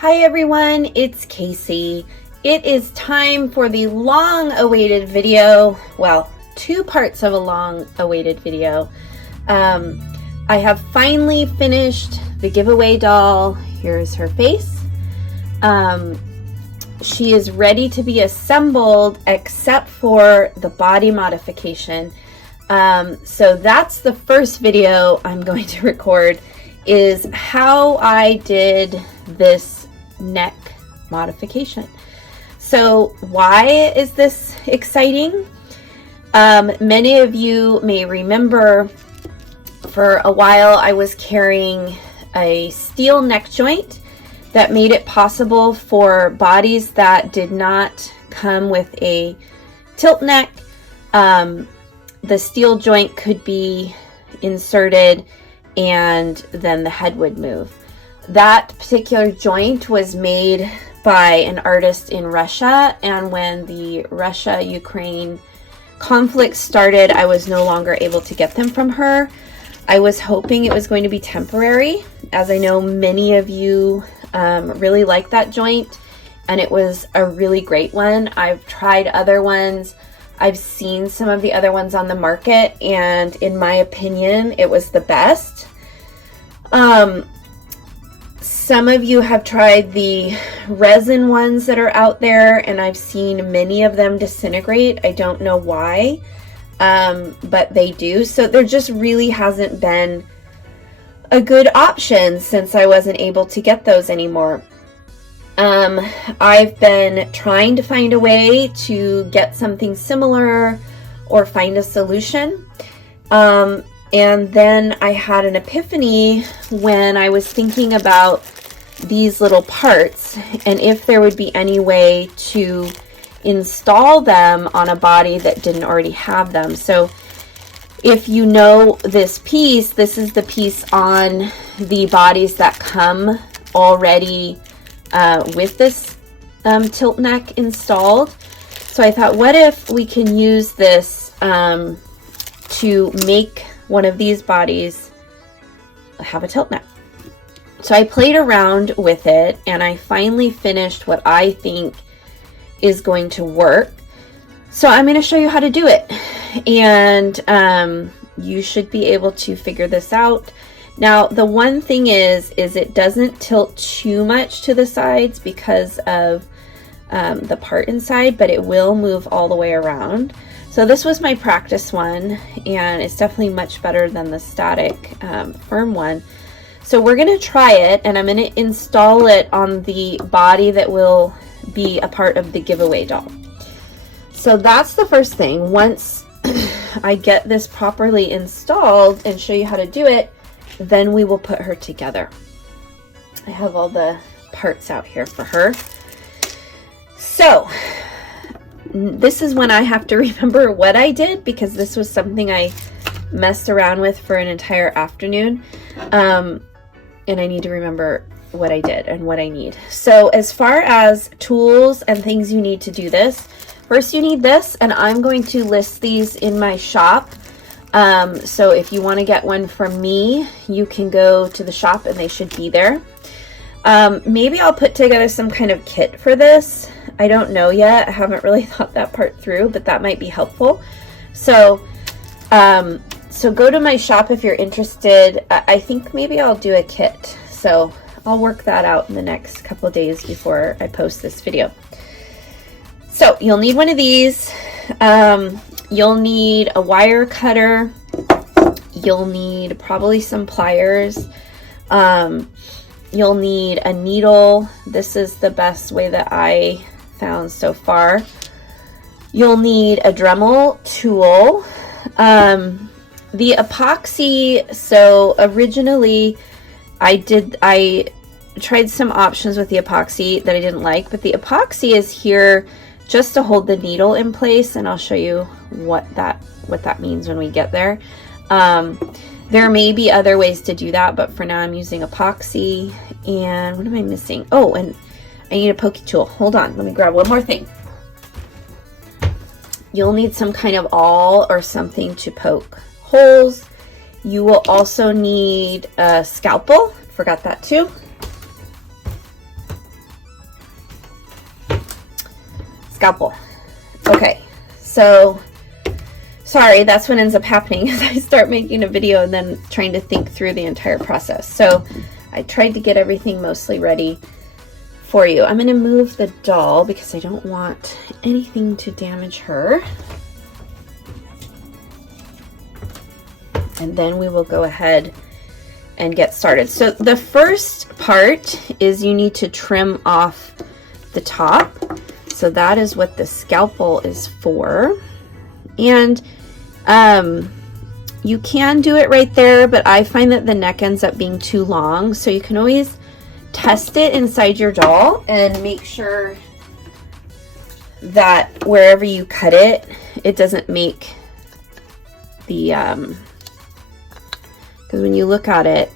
Hi everyone, it's Casey. It is time for the long-awaited video. Well, two parts of a long-awaited video. I have finally finished the giveaway doll. Here's her face. She is ready to be assembled except for the body modification. So that's the first video I'm going to record, is how I did this neck modification. So why is this exciting? Many of you may remember for a while I was carrying a steel neck joint that made it possible for bodies that did not come with a tilt neck. The steel joint could be inserted and then the head would move. That particular joint was made by an artist in Russia, and when the Russia-Ukraine conflict started, I was no longer able to get them from her. I was hoping it was going to be temporary, as I know many of you really like that joint, and it was a really great one. I've tried other ones. I've seen some of the other ones on the market, and in my opinion, it was the best. Some of you have tried the resin ones that are out there, and I've seen many of them disintegrate. I don't know why, but they do. So there just really hasn't been a good option since I wasn't able to get those anymore. I've been trying to find a way to get something similar or find a solution. And then I had an epiphany when I was thinking about these little parts and if there would be any way to install them on a body that didn't already have them. So if you know this piece, this is the piece on the bodies that come already with this tilt neck installed. So I thought, what if we can use this to make one of these bodies have a tilt neck? So I played around with it and I finally finished what I think is going to work. So I'm going to show you how to do it, and you should be able to figure this out. Now the one thing is it doesn't tilt too much to the sides because of the part inside, but it will move all the way around. So this was my practice one, and it's definitely much better than the static firm one. So we're going to try it, and I'm going to install it on the body that will be a part of the giveaway doll. So that's the first thing. Once I get this properly installed and show you how to do it, then we will put her together. I have all the parts out here for her. So this is when I have to remember what I did, because this was something I messed around with for an entire afternoon. And I need to remember what I did and what I need. So as far as tools and things you need to do this, first you need this, and I'm going to list these in my shop. So if you want to get one from me, you can go to the shop and they should be there. Maybe I'll put together some kind of kit for this. I don't know yet. I haven't really thought that part through, but that might be helpful. So, so go to my shop if you're interested. I think maybe I'll do a kit. So I'll work that out in the next couple of days before I post this video. So you'll need one of these. You'll need a wire cutter. You'll need probably some pliers. You'll need a needle. This is the best way that I found so far. You'll need a Dremel tool. The epoxy, so originally I tried some options with the epoxy that I didn't like, but the epoxy is here just to hold the needle in place, and I'll show you what that means when we get there. There may be other ways to do that, but for now I'm using epoxy. And what am I missing? Oh, and I need a pokey tool. Hold on, let me grab one more thing. You'll need some kind of awl or something to poke holes. You will also need a scalpel. Forgot that too. scalpel. Okay, so sorry, that's what ends up happening is I start making a video and then trying to think through the entire process. So I tried to get everything mostly ready for you. I'm going to move the doll because I don't want anything to damage her. And then we will go ahead and get started. So the first part is you need to trim off the top. So that is what the scalpel is for. And you can do it right there, but I find that the neck ends up being too long. So you can always test it inside your doll and make sure that wherever you cut it, it doesn't make the, because when you look at it,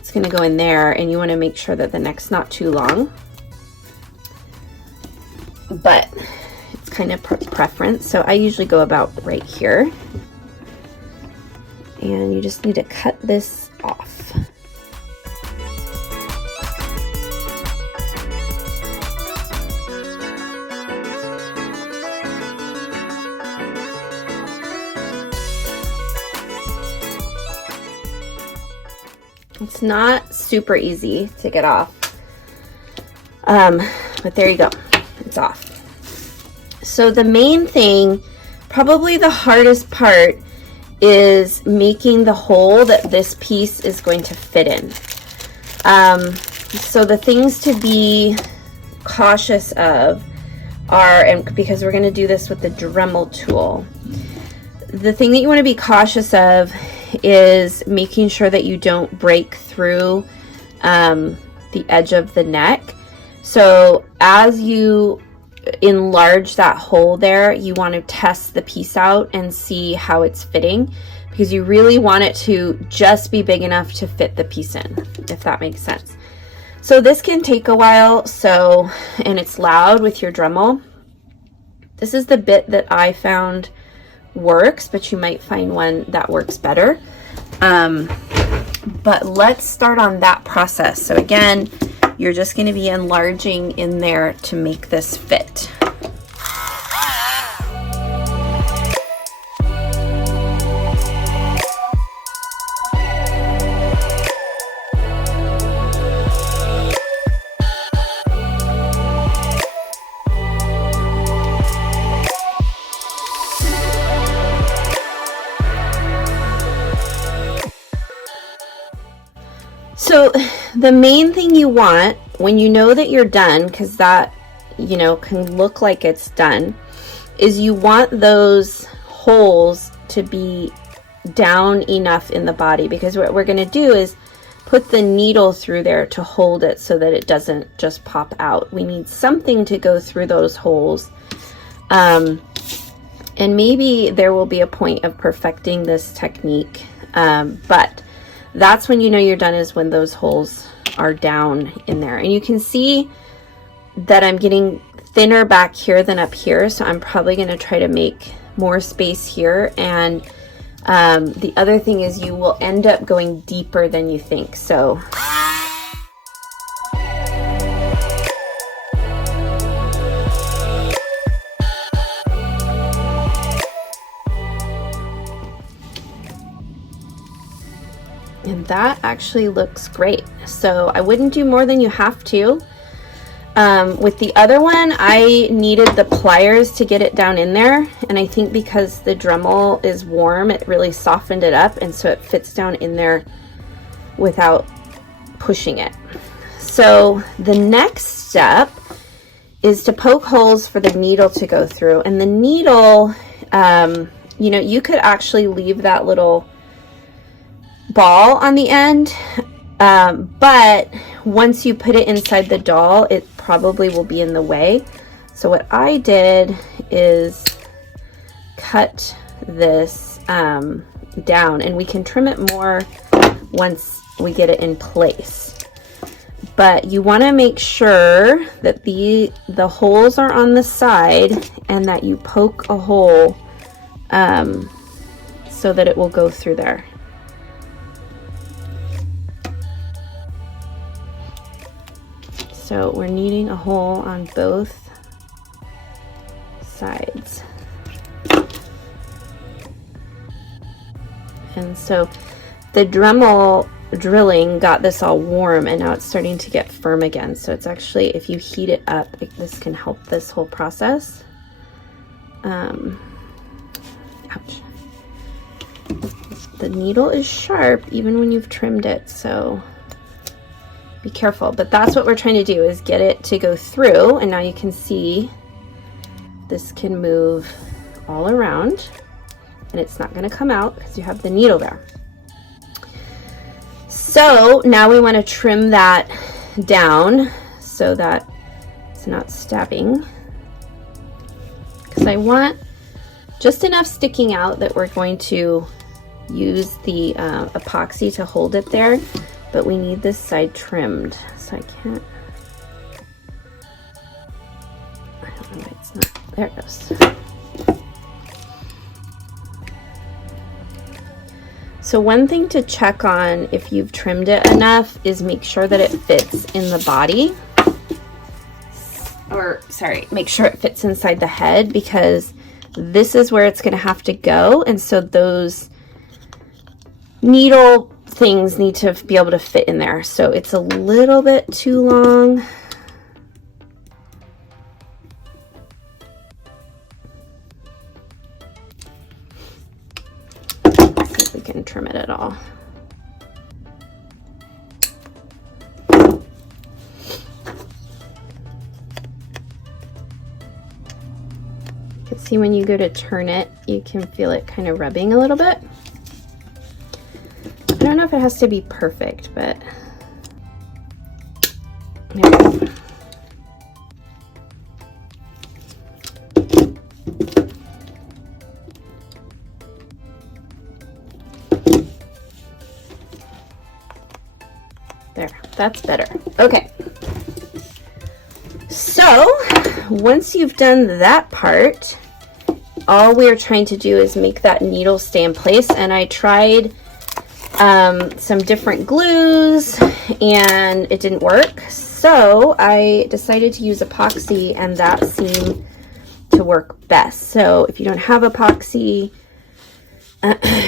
it's going to go in there, and you want to make sure that the neck's not too long. But it's kind of preference. So I usually go about right here. And you just need to cut this off. It's not super easy to get off, but there you go, it's off. So the main thing, probably the hardest part, is making the hole that this piece is going to fit in. So the things to be cautious of are, and because we're going to do this with the Dremel tool, the thing that you want to be cautious of is making sure that you don't break through the edge of the neck. So as you enlarge that hole there, you want to test the piece out and see how it's fitting, because you really want it to just be big enough to fit the piece in, if that makes sense. So this can take a while, and it's loud with your Dremel. This is the bit that I found works, but you might find one that works better. But let's start on that process. So again, you're just going to be enlarging in there to make this fit. So the main thing you want when you know that you're done, because that, you know, can look like it's done, is you want those holes to be down enough in the body, because what we're going to do is put the needle through there to hold it so that it doesn't just pop out. We need something to go through those holes. And maybe there will be a point of perfecting this technique, but that's when you know you're done, is when those holes are down in there. And you can see that I'm getting thinner back here than up here, so I'm probably going to try to make more space here. And the other thing is you will end up going deeper than you think. So and that actually looks great. So I wouldn't do more than you have to. With the other one, I needed the pliers to get it down in there, and I think because the Dremel is warm, it really softened it up, and so it fits down in there without pushing it. So the next step is to poke holes for the needle to go through. And the needle, you know, you could actually leave that little ball on the end, but once you put it inside the doll, it probably will be in the way. So what I did is cut this down, and we can trim it more once we get it in place. But you want to make sure that the holes are on the side, and that you poke a hole so that it will go through there. So we're needing a hole on both sides. And so the Dremel drilling got this all warm, and now it's starting to get firm again. So it's actually, if you heat it up, this can help this whole process. Ouch. The needle is sharp even when you've trimmed it, so be careful. But that's what we're trying to do, is get it to go through. And now you can see this can move all around, and it's not going to come out because you have the needle there. So now we want to trim that down so that it's not stabbing, because I want just enough sticking out that we're going to use the epoxy to hold it there, but we need this side trimmed. So I can't, I don't know why it's not, there it goes. So one thing to check on if you've trimmed it enough is make sure that it fits in the body, or sorry, make sure it fits inside the head, because this is where it's going to have to go. And so those needle things need to be able to fit in there. So it's a little bit too long. Can trim it at all. You can see when you go to turn it, you can feel it kind of rubbing a little bit. I don't know if it has to be perfect, but there we go. There, that's better. Okay. So once you've done that part, all we're trying to do is make that needle stay in place. And I tried some different glues and it didn't work. So I decided to use epoxy, and that seemed to work best. So if you don't have epoxy,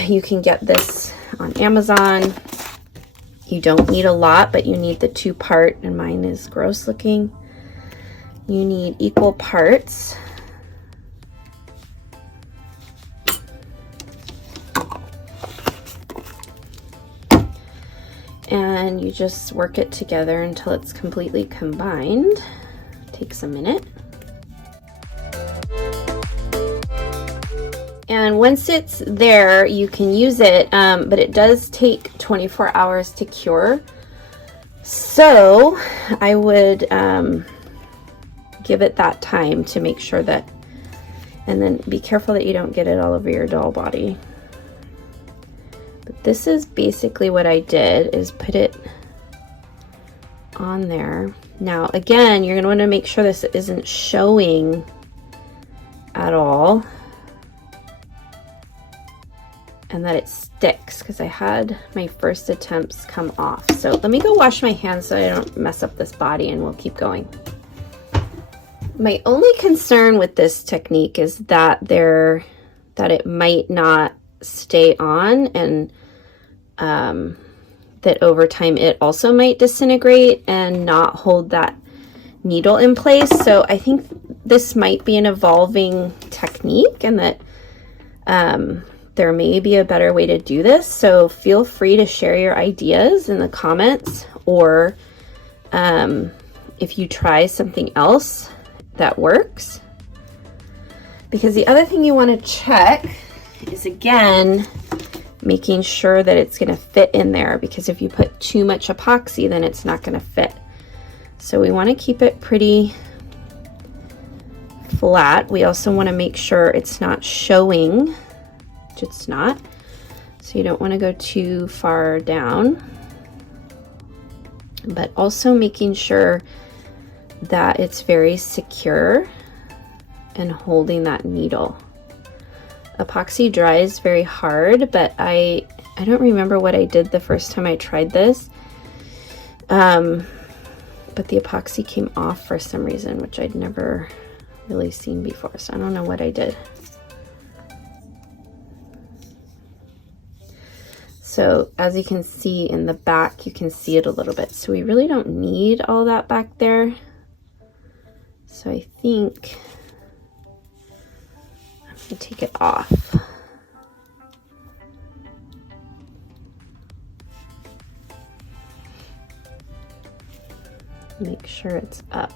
you can get this on Amazon. You don't need a lot, but you need the 2-part, and mine is gross looking. You need equal parts. And you just work it together until it's completely combined. Takes a minute. And once it's there, you can use it, but it does take 24 hours to cure. So I would give it that time to make sure that, and then be careful that you don't get it all over your doll body. But this is basically what I did, is put it on there. Now, again, you're gonna wanna make sure this isn't showing at all, and that it sticks, because I had my first attempts come off. So let me go wash my hands so I don't mess up this body, and we'll keep going. My only concern with this technique is that it might not stay on, and that over time it also might disintegrate and not hold that needle in place. So I think this might be an evolving technique, and that there may be a better way to do this. So feel free to share your ideas in the comments, or if you try something else that works. Because the other thing you want to check is, again, making sure that it's going to fit in there, because if you put too much epoxy, then it's not going to fit. So we want to keep it pretty flat. We also want to make sure it's not showing, which it's not. So you don't want to go too far down, but also making sure that it's very secure and holding that needle. Epoxy dries very hard, but I don't remember what I did the first time I tried this. But but the epoxy came off for some reason, which I'd never really seen before, so I don't know what I did. So as you can see in the back, you can see it a little bit. So we really don't need all that back there. So I think I'm gonna take it off. Make sure it's up.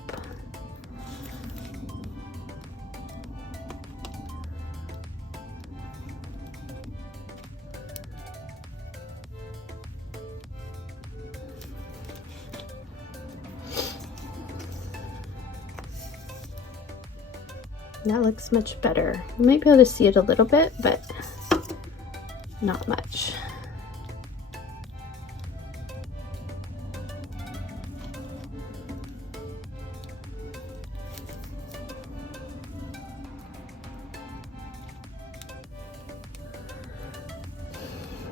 That looks much better. You might be able to see it a little bit, but not much.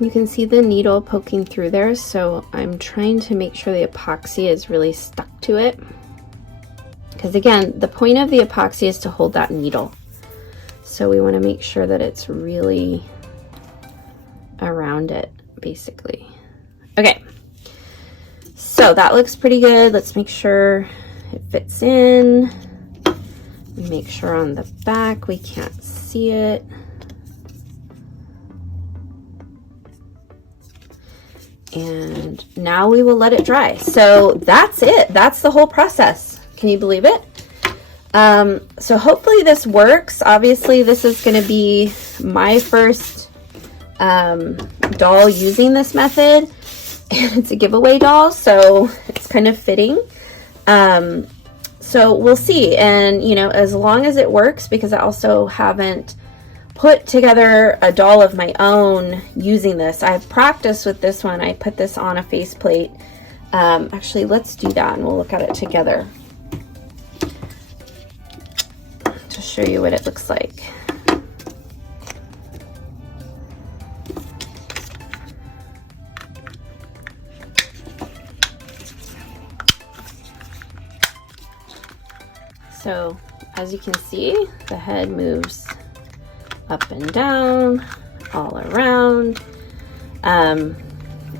You can see the needle poking through there, so I'm trying to make sure the epoxy is really stuck to it. Because again, the point of the epoxy is to hold that needle. So we want to make sure that it's really around it, basically. Okay, so that looks pretty good. Let's make sure it fits in. Make sure on the back we can't see it. And now we will let it dry. So that's it. That's the whole process. Can you believe it? So hopefully this works. Obviously this is going to be my first doll using this method. And it's a giveaway doll, so it's kind of fitting. So we'll see. And, you know, as long as it works, because I also haven't put together a doll of my own using this. I've practiced with this one. I put this on a faceplate. Actually, let's do that and we'll look at it together to show you what it looks like. So as you can see, the head moves up and down, all around, and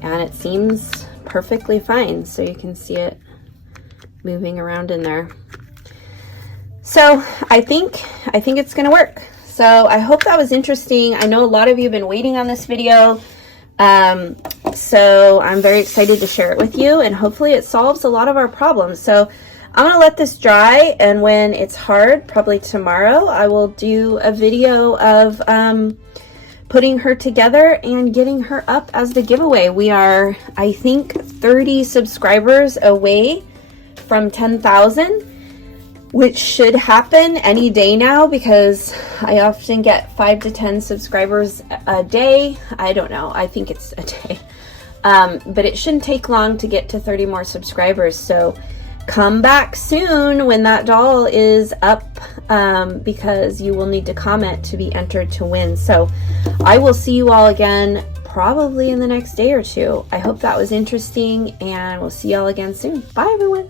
it seems perfectly fine. So you can see it moving around in there. So I think it's gonna work. So I hope that was interesting. I know a lot of you have been waiting on this video. So I'm very excited to share it with you, and hopefully it solves a lot of our problems. So I'm gonna let this dry, and when it's hard, probably tomorrow, I will do a video of putting her together and getting her up as the giveaway. We are, I think, 30 subscribers away from 10,000, which should happen any day now, because I often get 5 to 10 subscribers a day. I don't know, I think it's a day. But it shouldn't take long to get to 30 more subscribers. So come back soon when that doll is up, because you will need to comment to be entered to win. So I will see you all again probably in the next day or two. I hope that was interesting, and we'll see y'all again soon. Bye everyone.